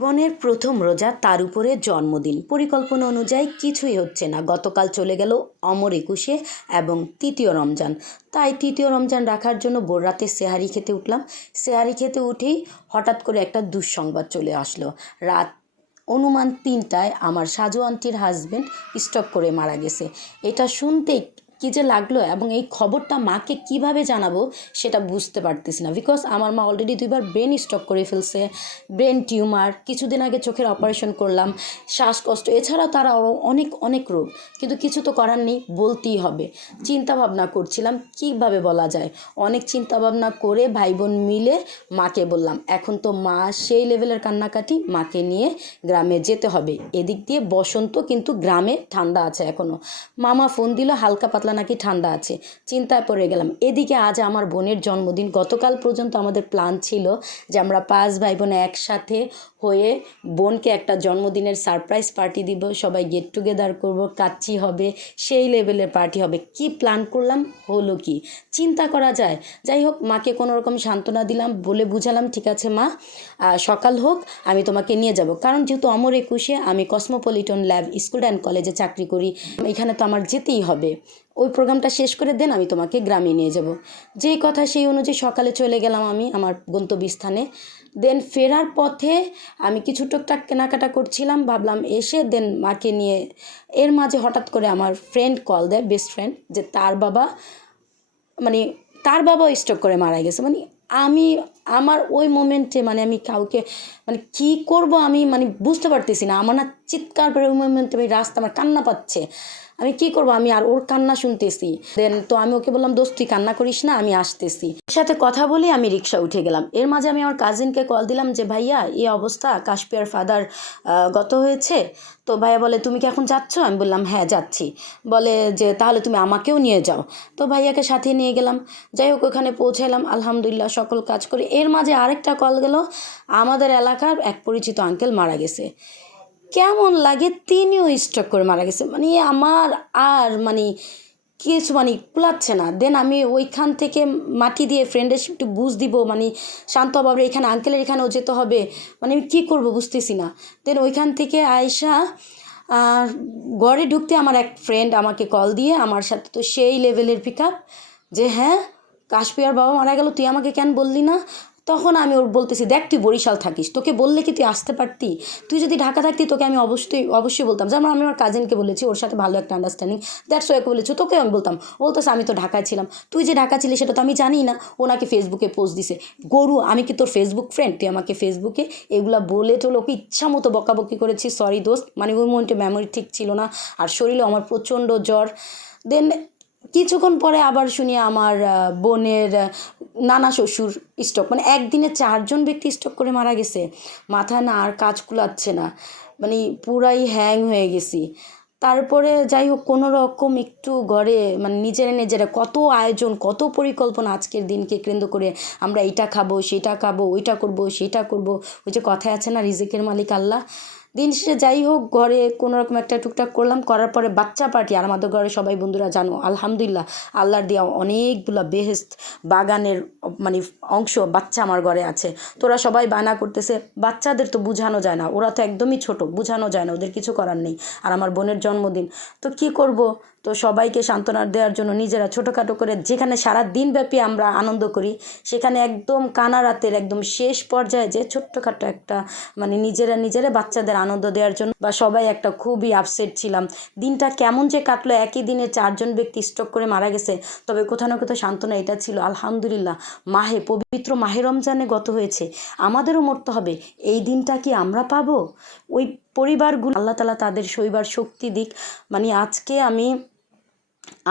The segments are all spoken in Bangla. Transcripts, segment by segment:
জীবনের প্রথম রোজা, তার উপরে জন্মদিন। পরিকল্পনা অনুযায়ী কিছুই হচ্ছে না। গতকাল চলে গেল অমর একুশে এবং তৃতীয় রমজান। তাই তৃতীয় রমজান রাখার জন্য ভোর রাতে সেহারি খেতে উঠলাম। সেহারি খেতে উঠেই হঠাৎ করে একটা দুঃসংবাদ চলে আসলো। রাত অনুমান ৩টায় আমার সাজু আন্টির হাজব্যান্ড স্ট্রোক করে মারা গেছে। এটা শুনতেই কী যে লাগলো, এবং এই খবরটা মাকে কিভাবে জানাবো সেটা বুঝতে পারতেছি না। বিকজ আমার মা অলরেডি 2বার ব্রেন স্ট্রোক করে ফেলছে, ব্রেন টিউমার, কিছুদিন আগে চোখের অপারেশন করলাম, শ্বাসকষ্ট, এছাড়াও তার আরও অনেক অনেক রোগ। কিন্তু কিছু তো করার নেই, বলতেই হবে। চিন্তা ভাবনা করছিলাম কীভাবে বলা যায়। অনেক চিন্তা ভাবনা করে ভাই বোন মিলে মাকে বললাম, এখন তো মা সেই লেভেলের কান্নাকাটি, মাকে নিয়ে গ্রামে যেতে হবে। এদিক দিয়ে বসন্ত, কিন্তু গ্রামে ঠান্ডা আছে এখনও। মামা ফোন দিল, হালকা পাতলা নাকি ঠান্ডা আছে। চিন্তায় পড়ে গেলাম। এদিকে আজ আমার বোনের জন্মদিন। গতকাল পর্যন্ত আমাদের প্ল্যান ছিল যে আমরা 5 ভাই বোন একসাথে হয়ে বোনকে একটা জন্মদিনের সারপ্রাইজ পার্টি দিব, সবাই গেট টুগেদার করব, কাচ্চি হবে, সেই লেভেলের পার্টি হবে। কি প্ল্যান করলাম, হলো কি চিন্তা করা যায়। যাই হোক, মাকে কোনো রকম সান্ত্বনা দিলাম, বলে বুঝালাম, ঠিক আছে মা, সকাল হোক আমি তোমাকে নিয়ে যাব। কারণ যেহেতু অমর একুশে আমি কসমোপলিটন ল্যাব স্কুল অ্যান্ড কলেজে চাকরি করি, এখানে তো আমার যেতেই হবে। ওই প্রোগ্রামটা শেষ করে দেন, আমি তোমাকে গ্রামে নিয়ে যাব। যেই কথা সেই অনুযায়ী সকালে চলে গেলাম আমি আমার গন্তব্যস্থানে। দেন ফেরার পথে আমি কিছু টুকটাক কেনাকাটা করছিলাম, ভাবলাম এসে দেন মাকে নিয়ে। এর মাঝে হঠাৎ করে আমার ফ্রেন্ড কল দেয়, বেস্ট ফ্রেন্ড, যে তার বাবা স্ট্রোক করে মারা গেছে। আমি আমার ওই মোমেন্টে আমি কাউকে কী করব আমি বুঝতে পারতেছি না। আমার না চিৎকার করে ওই মোমেন্টে রাস্তা আমার কান্না পাচ্ছে। আমি কী করবো, আমি আর ওর কান্না শুনতেছি। দেন তো আমি ওকে বললাম, দোস্ত তুই কান্না করিস না, আমি আসতেছি। ওর সাথে কথা বলে আমি রিক্সা উঠে গেলাম। এর মাঝে আমি আমার কাজিনকে কল দিলাম যে ভাইয়া এই অবস্থা, কাশপিয়ার ফাদার গত হয়েছে। তো ভাইয়া বলে, তুমি কি এখন যাচ্ছ? আমি বললাম হ্যাঁ যাচ্ছি। বলে যে তাহলে তুমি আমাকেও নিয়ে যাও। তো ভাইয়াকে সাথে নিয়ে গেলাম। যাই হোক, ওখানে পৌঁছালাম, আলহামদুলিল্লাহ সকল কাজ করে। এর মাঝে আরেকটা কল গেল, আমাদের এলাকার এক পরিচিত আঙ্কেল মারা গেছে। কেমন লাগে, তিনিও স্ট্রোক করে মারা গেছে। আমার আর কিছু কুলাচ্ছে না। দেন আমি ওইখান থেকে মাটি দিয়ে ফ্রেন্ডের একটু বুঝ দিব, শান্ত বাবরে এখানে আঙ্কেলের এখানেও যেতে হবে। আমি কী করব বুঝতেছি না। দেন ওইখান থেকে আয়সা ঘরে ঢুকতে আমার এক ফ্রেন্ড আমাকে কল দিয়ে, আমার সাথে তো সেই লেভেলের পিক আপ, যে হ্যাঁ কাশপিয়ার বাবা মারা গেল, তুই আমাকে কেন বললি না? তখন আমি ওর বলতেছি, দেখ তুই বরিশাল থাকিস, তোকে বললে কি তুই আসতে পারতি? তুই যদি ঢাকা থাকতি তোকে আমি অবশ্যই বলতাম। যেমন আমি আমার কাজিনকে বলেছি, ওর সাথে ভালো একটা আন্ডারস্ট্যান্ডিং, দ্যাটস ওকে বলেছি, তোকেও আমি বলতাম। বলতেছে আমি তো ঢাকায় ছিলাম। তুই যে ঢাকা ছিলি সেটা তো আমি জানি না। ওনাকে ফেসবুকে পোস্ট দিছে, গরু আমি কি তোর ফেসবুক ফ্রেন্ড? তুই আমাকে ফেসবুকে এগুলা বলে চলো, ওকে ইচ্ছা মতো বকাবকি করেছি। সরি দোস্ত, ওই মোমেন্টে মেমোরি ঠিক ছিল না, আর শরীরেও আমার প্রচণ্ড জ্বর। দেন কিছুক্ষণ পরে আবার শুনি আমার বোনের নানা শ্বশুর স্ট্রোক। একদিনে 4জন ব্যক্তি স্ট্রোক করে মারা গেছে। মাথা না আর কাজ কুলাচ্ছে না, পুরাই হ্যাং হয়ে গেছি। তারপরে যাই হোক, কোনো রকম একটু ঘরে নিজেরা কত আয়োজন, কত পরিকল্পনা আজকের দিনকে কেন্দ্র করে, আমরা এইটা খাবো, সেটা খাবো, ওইটা করবো, সেটা করবো। ওই যে কথায় আছে না, রিজিকের মালিক আল্লাহ। দিন শেষে যাই হোক, ঘরে কোনো রকম একটা টুকটাক করলাম, করার পরে বাচ্চা পার্টি। আর আমাদের ঘরে সবাই বন্ধুরা জানো, আলহামদুলিল্লাহ আল্লাহর দেওয়া অনেকগুলো বেহেস্ত বাগানের অংশ বাচ্চা আমার ঘরে আছে। তোরা সবাই বায়না করতেছে, বাচ্চাদের তো বোঝানো যায় না, ওরা তো একদমই ছোট, বোঝানো যায় না, ওদের কিছু করার নেই। আর আমার বোনের জন্মদিন, তো কি করব? তো সবাইকে সান্ত্বনা দেওয়ার জন্য নিজেরা ছোটোখাটো করে, যেখানে সারা দিনব্যাপী আমরা আনন্দ করি, সেখানে একদম কানা রাতের একদম শেষ পর্যায়ে যে ছোট্টখাটো একটা নিজেরা বাচ্চাদের আনন্দ দেওয়ার জন্য, বা সবাই একটা খুবই আপসেট ছিলাম। দিনটা কেমন যে কাটলো, একই দিনে 4জন ব্যক্তি স্ট্রোক করে মারা গেছে। তবে কোথাও না কোথাও সান্ত্বনা এটা ছিল, আলহামদুলিল্লাহ পবিত্র মাহে রমজানে গত হয়েছে, আমাদেরও মরতে হবে, এই দিনটা কি আমরা পাবো? ওই পরিবারগুলো আল্লাহ তাআলা তাদের সইবার শক্তি দিক। আজকে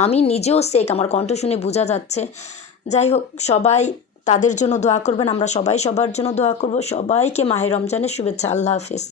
আমি নিজেও সেক, আমার কণ্ঠ শুনে বোঝা যাচ্ছে। যাই হোক, সবাই তাদের জন্য দোয়া করবেন, আমরা সবাই সবার জন্য দোয়া করব। সবাইকে মাহে রমজানের শুভেচ্ছা। আল্লাহ হাফেজ।